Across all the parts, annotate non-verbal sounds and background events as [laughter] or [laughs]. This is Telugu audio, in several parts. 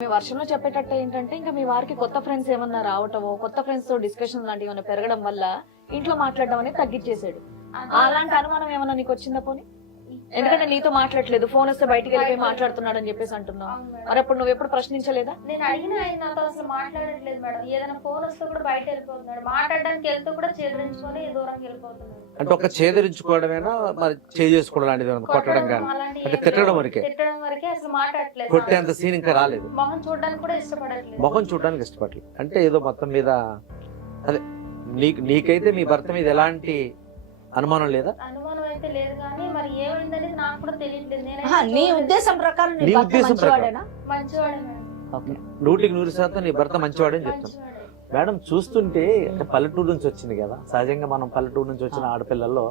మీ వర్షంలో చెప్పేటట్టు ఏంటంటే ఇంకా మీ వారికి కొత్త ఫ్రెండ్స్ ఏమన్నా రావటమో కొత్త ఫ్రెండ్స్తో డిస్కషన్ లాంటివి ఏమైనా పెరగడం వల్ల ఇంట్లో మాట్లాడడం అనేది తగ్గించేసాడు అలాంటి అనుమానం ఏమన్నా నీకు వచ్చిందా పోనీ? ఎందుకంటే నీతో మాట్లాడలేదు ఫోన్ వస్తే బయటికి వెళ్ళిపోయి మాట్లాడుతున్నాడు అని చెప్పేసి అంటున్నావు. మరి అప్పుడు నువ్వు ఎప్పుడు ప్రశ్నించలేదా? నేను అడిగిన ఆయన నాతో అసలు మాట్లాడట్లేదు మేడం. ఏదైనా ఫోన్ వస్తే కూడా బయట వెళ్ళిపోతున్నాడు మాట్లాడడానికి వెళ్తూ కూడా చేదరించుకొని దూరంకి వెళ్ళిపోతున్నాడు అంటే ఒక చేదరించుకోవడమేనా? మరి చేసుకోవడం లాంటిది కొట్టడం కానీ అంటే తిట్టడం. వరకే? తిట్టడం వరకే అసలు మాట్లాడట్లేదు. కొట్టేంత సీన్ ఇంకా రాలేదు. మొహం చూడడానికి కూడా ఇష్టపడట్లేదు. మొహం చూడడానికి ఇష్టపడలేదు అంటే ఏదో మొత్తం మీద అదే నీకు నీకైతే మీ భర్త మీద ఎలాంటి అనుమానం లేదా? అనుమానం అయితే లేదు కానీ మరి ఏమైందనేది నాకు కూడా తెలియట్లేదు. ఆహా, నీ నేను ఉద్దేశం ప్రకారం నీ నీ భర్త ఉద్దేశం మంచివాడేనా? మంచివాడే మేడం. ఓకే. నూటికి నూరు శాతం నీ భర్త మంచివాడని చెప్తాను మంచివాడే. మేడం చూస్తుంటే అంటే పల్లెటూరు నుంచి వచ్చింది కదా. సహజంగా మనం పల్లెటూరు నుంచి వచ్చిన ఆడపిల్లల్లో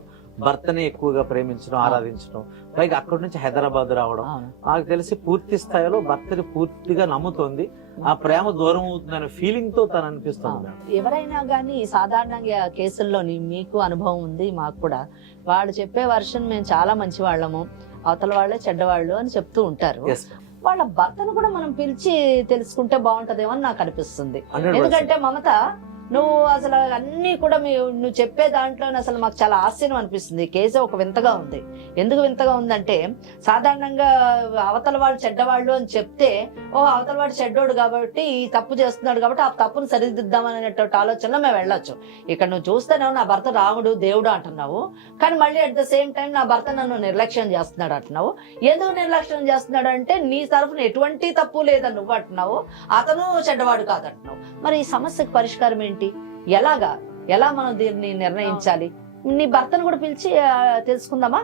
భర్తని ఎక్కువగా ప్రేమించడం ఆరాధించడం పైగా అక్కడి నుంచి హైదరాబాద్ రావడం. నాకు తెలిసి పూర్తి స్థాయిలో భర్తని పూర్తిగా నమ్ముతోంది. ఆ ప్రేమ దూరం అవుతుందనే ఫీలింగ్తో తను అనిపిస్తుంది ఎవరైనా కానీ సాధారణంగా కేసుల్లోని మీకు అనుభవం ఉంది మాకు కూడా. వాళ్ళు చెప్పే వర్షన్ మేము చాలా మంచి వాళ్ళము అవతల వాళ్ళే చెడ్డవాళ్ళు అని చెప్తూ ఉంటారు. వాళ్ళ భర్తను కూడా మనం పిలిచి తెలుసుకుంటే బాగుంటదేమో అని నాకు అనిపిస్తుంది. ఎందుకంటే మమత నువ్వు అసలు అన్ని కూడా మీ నువ్వు చెప్పే దాంట్లో అసలు మాకు చాలా ఆశ్చర్యం అనిపిస్తుంది. కేసు ఒక వింతగా ఉంది. ఎందుకు వింతగా ఉందంటే సాధారణంగా అవతల వాడు చెడ్డవాళ్ళు అని చెప్తే ఓ అవతల వాడు చెడ్డోడు కాబట్టి ఈ తప్పు చేస్తున్నాడు కాబట్టి ఆ తప్పును సరిదిద్దామనేటువంటి ఆలోచనలో మేము వెళ్ళొచ్చు. ఇక్కడ నువ్వు చూస్తేనే నా భర్త రాముడు దేవుడు అంటున్నావు. కానీ మళ్ళీ అట్ ద సేమ్ టైం నా భర్త నన్ను నిర్లక్ష్యం చేస్తున్నాడు అంటున్నావు. ఎందుకు నిర్లక్ష్యం చేస్తున్నాడు అంటే నీ తరఫున ఎటువంటి తప్పు లేదని నువ్వు అంటున్నావు అతను చెడ్డవాడు కాదంటున్నావు. మరి ఈ సమస్యకు పరిష్కారం ఏంటి? ఎలాగా? ఎలా మనం దీన్ని నిర్ణయించాలి? నీ భర్తను కూడా పిలిచి తెలుసుకుందామా?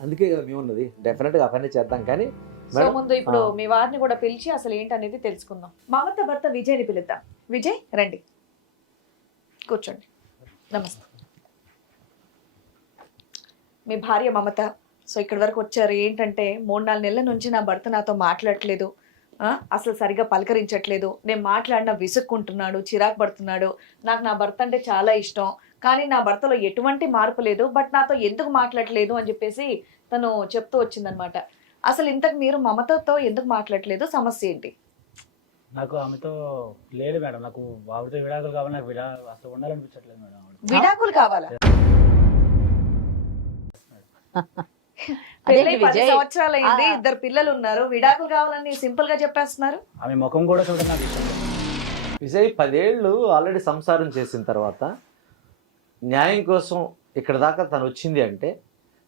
అందుకే కదా మేము ఉన్నది. డెఫినెట్గా అవన్నీ చేద్దాం కానీ సో ముందు ఇప్పుడు. మీ వారిని కూడా పిలిచి అసలు ఏంటనేది తెలుసుకుందాం. మమత భర్త విజయ్ని పిలుద్దాం. విజయ్ రండి. కూర్చోండి. నమస్తే. మీ భార్య మమత. సో ఇక్కడి వరకు వచ్చారు. ఏంటంటే మూడు నాలుగు నెలల నుంచి నా భర్త నాతో మాట్లాడట్లేదు. అసలు సరిగా పలకరించట్లేదు. నేను మాట్లాడినా విసుక్కుంటున్నాడు చిరాకు పడుతున్నాడు. నాకు నా భర్త అంటే చాలా ఇష్టం. కానీ నా భర్తలో ఎటువంటి మార్పు లేదు. బట్ నాతో ఎందుకు మాట్లాడట్లేదు అని చెప్పేసి తను చెప్తూ వచ్చిందనమాట. అసలు ఇంతకు మీరు మమతతో ఎందుకు మాట్లాడట్లేదు సమస్య ఏంటి? నాకు ఆమెతో లేదు మేడం. నాకు ఆవిడతో విడాకులు కావాలి. నాకు విడా అసలు ఉండాలనిపించట్లేదు మేడం విడాకులు కావాలా? [laughs] పది విజయ్? సంవత్సరాలు అయింది. ఇద్దరు పిల్లలు ఉన్నారు విడాకులు కావాలని సింపుల్గా చెప్పేస్తున్నారు ఆమె ముఖం కూడా చూడడం ఇష్టం. విజయ్ పదేళ్ళు ఆల్రెడీ సంసారం చేసిన తర్వాత న్యాయం కోసం ఇక్కడ దాకా తను వచ్చింది అంటే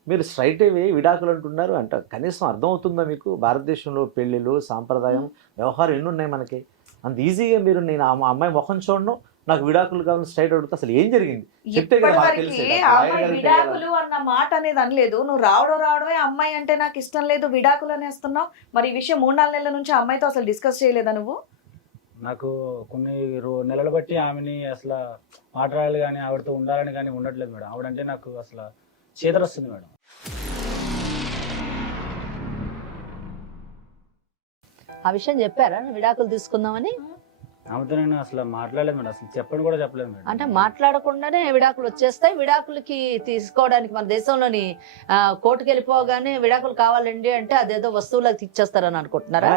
మీరు స్ట్రైట్ అవే విడాకులు అంటున్నారు అంట కనీసం అర్థం అవుతుందా మీకు భారతదేశంలో పెళ్ళిళ్ళు సాంప్రదాయం వ్యవహారం ఎన్ని ఉన్నాయి మనకి అంత ఈజీగా మీరు నేను ఆ అమ్మాయి ముఖం చూడను నాకు విడాకులు కావాలని స్ట్రైట్ అడుగుతా అసలు ఏం జరిగింది? చెప్తే కదా మాకు ఇప్పటివరకు తెలిసేది. విడాకులు అన్న మాట అనేది అనలేదు. నువ్వు రావడం రావడమే అమ్మాయి అంటే నాకు ఇష్టం లేదు విడాకులు అనేస్తున్నావు. మరి ఈ విషయం మూడు నాలుగు నెలల నుంచి ఆ అమ్మాయితో అసలు డిస్కస్ చేయలేదా నువ్వు? నాకు కొన్ని రో- నెలలు బట్టి ఆమెని అసలు మాట్లాడాలి కానీ ఆవిడతో ఉండాలని కానీ ఉండట్లేదు మేడం. ఆవిడంటే నాకు అసలు చేతలు వస్తుంది మేడం. ఆ విషయం చెప్పారా? విడాకులు తీసుకుందామని? ఆమెతో నేను అసలు మాట్లాడలేదు మేడం. అసలు చెప్పని కూడా చెప్పలేదు మేడం. అంటే మాట్లాడకుండానే విడాకులు వచ్చేస్తాయి. విడాకులకి తీసుకోవడానికి మన దేశంలోని ఆ, కోర్టుకు వెళ్ళిపోగానే విడాకులు కావాలండి అంటే అదేదో వస్తువులకు ఇచ్చేస్తారని అనుకుంటున్నారా?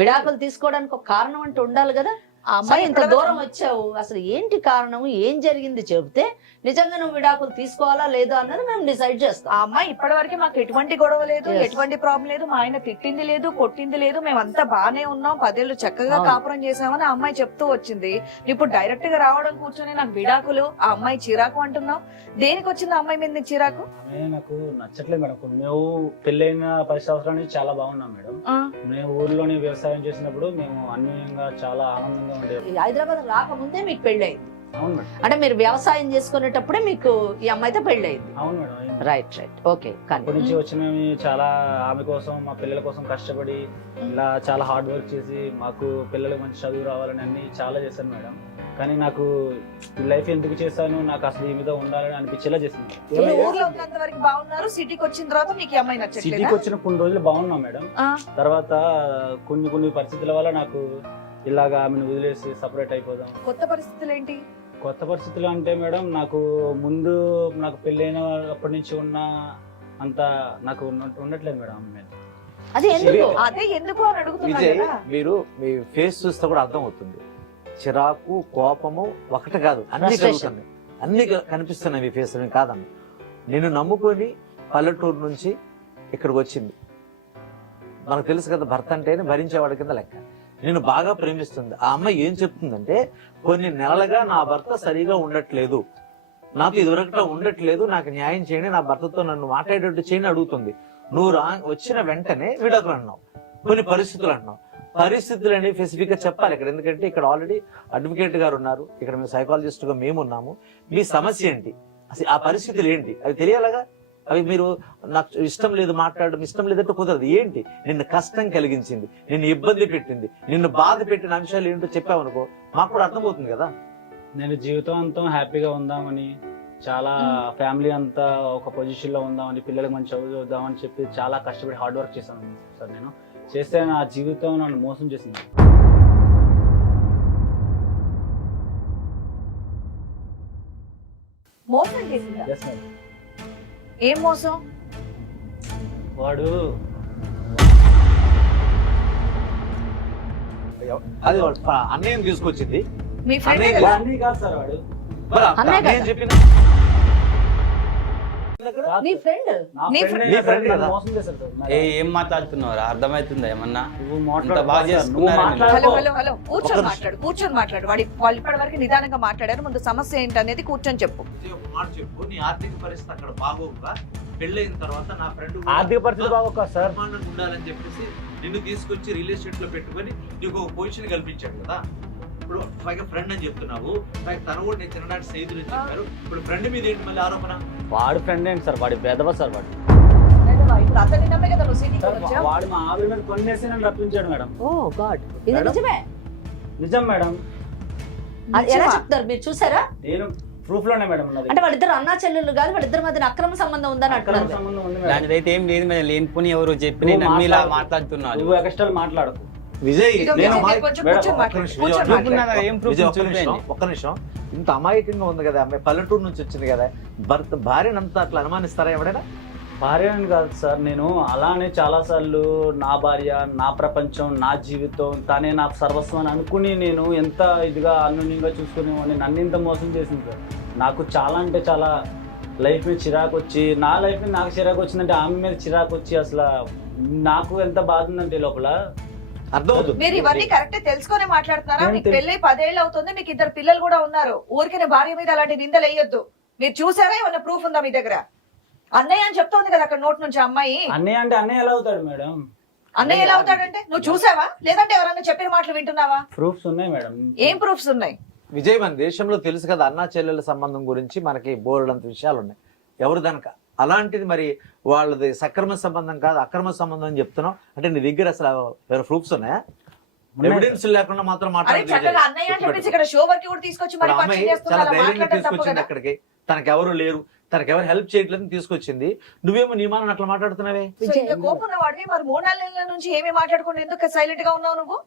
విడాకులు తీసుకోవడానికి ఒక కారణం అంటే ఉండాలి కదా? ఆ అమ్మాయి ఇంత దూరం వచ్చావు అసలు ఏంటి కారణం ఏం జరిగింది చెబితే నిజంగా నువ్వు విడాకులు తీసుకోవాలా లేదా అన్నది మేము డిసైడ్ ఆ చేస్తాం అమ్మాయి ఇప్పటివరకు మాకు ఎటువంటి గొడవ లేదు. ఎటువంటి ప్రాబ్లం లేదు మా ఆయన తిట్టింది లేదు కొట్టింది లేదు మేమంతా బానే ఉన్నాం పదేళ్ళు చక్కగా. కాపురం చేసామని ఆ అమ్మాయి చెప్తూ వచ్చింది. ఇప్పుడు డైరెక్ట్గా రావడం కూర్చొని నాకు విడాకులు ఆ అమ్మాయి చిరాకు అంటున్నావు? దేనికి వచ్చింది ఆ అమ్మాయి మీద చిరాకు? నాకు నచ్చట్లేదు మేడం. ఇప్పుడు మేము పెళ్ళైన పది సంవత్సరాల నుంచి చాలా బాగున్నాం మేడం. ఆ, మేము ఊర్లోని వ్యవసాయం చేసినప్పుడు మేము అన్యోన్యంగా చాలా ఆనందంగా హైదరాబాద్ రాకముందే మీకు పెళ్ళయింది. అవును మేడం. అంటే మీరు వ్యవసాయం చేసుకునేటప్పుడే మీకు ఈ అమ్మాయితో పెళ్ళయింది. అవును మేడం అయింది. Right right. ఓకే కానీ అప్పటి నుంచి వచ్చి మేము చాలా ఆమె కోసం మా పిల్లల కోసం కష్టపడి ఇలా చాలా హార్డ్ వర్క్ చేసి మాకు పిల్లలకు మంచి చదువు రావాలని అన్ని చాలా చేశాను మేడం. కానీ నాకు లైఫ్ ఎందుకు చేశాను నాకు అసలు ఈ మీద ఉండాలని అనిపించేలా చేసింది మీరు ఊర్లో ఉన్నంత వరకు బాగున్నారు సిటీకి వచ్చిన తర్వాత నచ్చట్లేదా? సిటీకి వచ్చిన కొన్ని రోజులు బాగున్నాం మేడం. ఆ, తర్వాత కొన్ని కొన్ని పరిస్థితుల వల్ల నాకు ఇలాగా ఆమెను వదిలేసి సపరేట్ అయిపోదాం. కొత్త పరిస్థితులు ఏంటి కొత్త పరిస్థితులు అంటే మేడం నాకు ముందు నాకు పెళ్ళైన అప్పటి నుంచి ఉన్న అంత నాకు ఉన్న- ఉండట్లేదు మేడం ఆమె మీద. అది ఎందుకు? అదే ఎందుకు అని అడుగుతున్నా విజయ్ కదా. మీరు మీ ఫేస్ చూస్తే కూడా అర్థం అవుతుంది. చిరాకు కోపము ఒకటి కాదు అన్ని Frustration. కలుగుతున్నాయి. అన్ని క- కనిపిస్తున్నాయి మీ ఫేస్ నేను కాదన్న. నేను నమ్ముకొని పల్లెటూరు నుంచి ఇక్కడికి వచ్చింది. మనకు తెలుసు కదా భర్త అంటేనే భరించేవాడి కింద లెక్క. నేను బాగా ప్రేమిస్తుంది. ఆ అమ్మాయి ఏం చెప్తుందంటే కొన్ని నెలలుగా నా భర్త సరిగా ఉండట్లేదు. నాకు ఇదివరకట్లా ఉండట్లేదు. నాకు న్యాయం చేయండి. నా భర్తతో నన్ను మాట్లాడేటట్టు చేయని అడుగుతుంది. నువ్వు రా వచ్చిన వెంటనే విడాకులు అన్నావు. కొన్ని పరిస్థితులు అన్నావు. పరిస్థితులు అనేవి స్పెసిఫిక్గా చెప్పాలి ఇక్కడ. ఎందుకంటే ఇక్కడ ఆల్రెడీ అడ్వకేట్ గారు ఉన్నారు. ఇక్కడ మేము సైకాలజిస్ట్గా మేము ఉన్నాము. మీ సమస్య ఏంటి? అసలు ఆ పరిస్థితులు ఏంటి? అవి తెలియాలగా? అవి మీరు నాకు ఇష్టం లేదు మాట్లాడడం ఇష్టం లేదంటే కుదరదు. ఏంటి? నిన్ను కష్టం కలిగించింది నిన్ను ఇబ్బంది పెట్టింది నిన్ను బాధ పెట్టిన అంశాలు ఏంటో చెప్పావనుకో మాకు కూడా అర్థమవుతుంది కదా? నేను జీవితాంతం హ్యాపీగా ఉందామని చాలా ఫ్యామిలీ అంతా ఒక పొజిషన్లో ఉందామని పిల్లలకు మంచి చదువు చూద్దామని చెప్పి చాలా కష్టపడి హార్డ్ వర్క్ చేశాను సార్ నేను. చేస్తే నా జీవితం నన్ను మోసం చేసింది. మోసం చేసిందా. ఏం మోసం? వాడు అది వాడు అన్నయ్యని తీసుకొచ్చింది. మీ ఫ్రెండ్ అన్నయ్య కదా? సార్ వాడు. అన్నయ్య అన్నయ్య. చెప్పిన నీ. ఫ్రెండ్ నా కదా. మరి. ఏ ఏం మాట్లాడుతున్నావు అర్థమవుతుందా ఏమన్నా? నువ్వు ఇంత బాగా. చేసుకున్నారా. Hello hello hello. కూర్చొని. మాట్లాడు కూర్చొని మాట్లాడు. వాడి వాళ్ళు ఇప్పటి వరకు నిదానంగా మాట్లాడారు. ముందు సమస్య ఏంటనేది కూర్చొని చెప్పు. ఒక మాట చెప్పు. నీ ఆర్థిక పరిస్థితి అక్కడ బాగోక పెళ్ళైన తర్వాత నా ఫ్రెండ్ ఆర్థిక పరిస్థితి బాగోక సార్. బ్రహ్మాండంగా ఉండాలని చెప్పేసి నిన్ను తీసుకొచ్చి రిలేషన్షిప్లో పెట్టుకొని నీకు ఒక పొజిషన్ కల్పించాడు కదా. ఇప్పుడు పైగా ఫ్రెండ్ అని చెప్తున్నావు. పైగా తను కూడా నేను చిన్ననాటి స్నేహితులు అని చెప్పారు. ఇప్పుడు ఫ్రెండ్ మీద ఏంటి మళ్ళీ ఆరోపణ? వాడు ఫ్రెండ్ ఏంటి సార్? వాడి బెదవ సార్ వాడు. ఇప్పుడు అతని నమ్మే కదా నువ్వు సిటీకి సార్ వచ్చావు? వాడు మా ఆవిడ మీద కొన్నేసి నన్ను రప్పించాడు మేడం. Oh God. ఇది మేడం? నిజమే? నిజం మేడం. అది ఎలా నిజమా? చెప్తారు మీరు చూసారా? నేను ప్రూఫ్లోనే మేడం ఉన్నది. అంటే వాళ్ళిద్దరు అన్నా చెల్లెళ్ళు కాదు వాళ్ళిద్దరి మధ్య అక్రమ సంబంధం ఉందని అక్రమ అంటున్నారు. సంబంధం ఉంది మేడం. దానిదైతే ఏం లేదు మేడం. లేనిపోని ఎవరు చెప్పి నువ్వు నేను నమ్మిలా మాట్లాడు. మాట్లాడుతున్నాను నువ్వు ఎక్స్ట్రా మాట్లాడకు. విజయ్ నేను మీరు అమాయ- కొంచెం మేడం, కూర్చొని ఒక్క మాట్లాడు నిమిషం, కూర్చొని విజయ్, ప్రూఫ్ మాట్లాడు. ఉన్నదా? ఏం ప్రూఫ్ విజయ్, ఒక్క నిమిషం చూపించండి. ఒక్క నిమిషం. ఇంత అమాయకంగా ఉంది కదా ఆమె పల్లెటూరు నుంచి వచ్చింది కదా భర్త భార్యను అంతా అట్లా అనుమానిస్తారా ఎవడైనా భార్య అని కాదు సార్ నేను అలానే చాలాసార్లు నా భార్య నా ప్రపంచం నా జీవితం తనే నా సర్వస్వం అని అనుకుని నేను ఎంత ఇదిగా అన్యోన్యంగా చూసుకునేవాడిని నన్ను ఇంత మోసం చేసింది సార్. నాకు చాలా అంటే చాలా లైఫ్ మీద చిరాకు వచ్చి నా లైఫ్ మీద నాకు చిరాకు వచ్చిందంటే ఆమె మీద చిరాకు వచ్చి అసలు నాకు ఎంత బాధ ఉందంటే లోపల? అర్థమవుతుంది. మీరు ఇవన్నీ కరెక్టే తెలుసుకొని మాట్లాడుతున్నారా? మీకు పదేళ్ళు అవుతుంది మీకు ఇద్దరు పిల్లలు కూడా ఉన్నారు. ఊరికే భార్య మీద అలాంటి నిందలు వేయొద్దు మీరు చూసారా? ఏమన్నా ప్రూఫ్ ఉందా మీ దగ్గర? అన్నయ్య అని చెప్తోంది కదా అక్కడ నోట్ నుంచి అమ్మాయి. అన్నయ్య అంటే అన్నయ్య ఎలా అవుతాడు మేడం? అన్నయ్య ఎలా అవుతాడంటే నువ్వు చూసావా? లేదంటే ఎవరన్నా చెప్పిన మాటలు వింటున్నావా? ప్రూఫ్స్ ఉన్నాయి మేడం. ఏం ప్రూఫ్స్ ఉన్నాయి? విజయ్ మన దేశంలో తెలుసు కదా అన్నా చెల్లెల సంబంధం గురించి మనకి బోర్డంత విషయాలు ఉన్నాయి ఎవరు దనక అలాంటిది మరి వాళ్ళది సక్రమ సంబంధం కాదు అక్రమ సంబంధం అని చెప్తున్నావు. అంటే నీ దగ్గర అసలు వేరే ప్రూఫ్స్ ఉన్నాయా. ఎవిడెన్స్ లేకుండా మాత్రం తీసుకొచ్చింది అక్కడికి. తనకి ఎవరు లేరు. తనకి ఎవరు హెల్ప్ చేయట్లేదు తీసుకొచ్చింది. నువ్వేమో నీ మానని అట్లా మాట్లాడుతున్నావే? కోపం వాడివి మరి మూడు నెలల నుంచి ఏమీ మాట్లాడకుండా ఎందుకు సైలెంట్గా ఉన్నావు నువ్వు?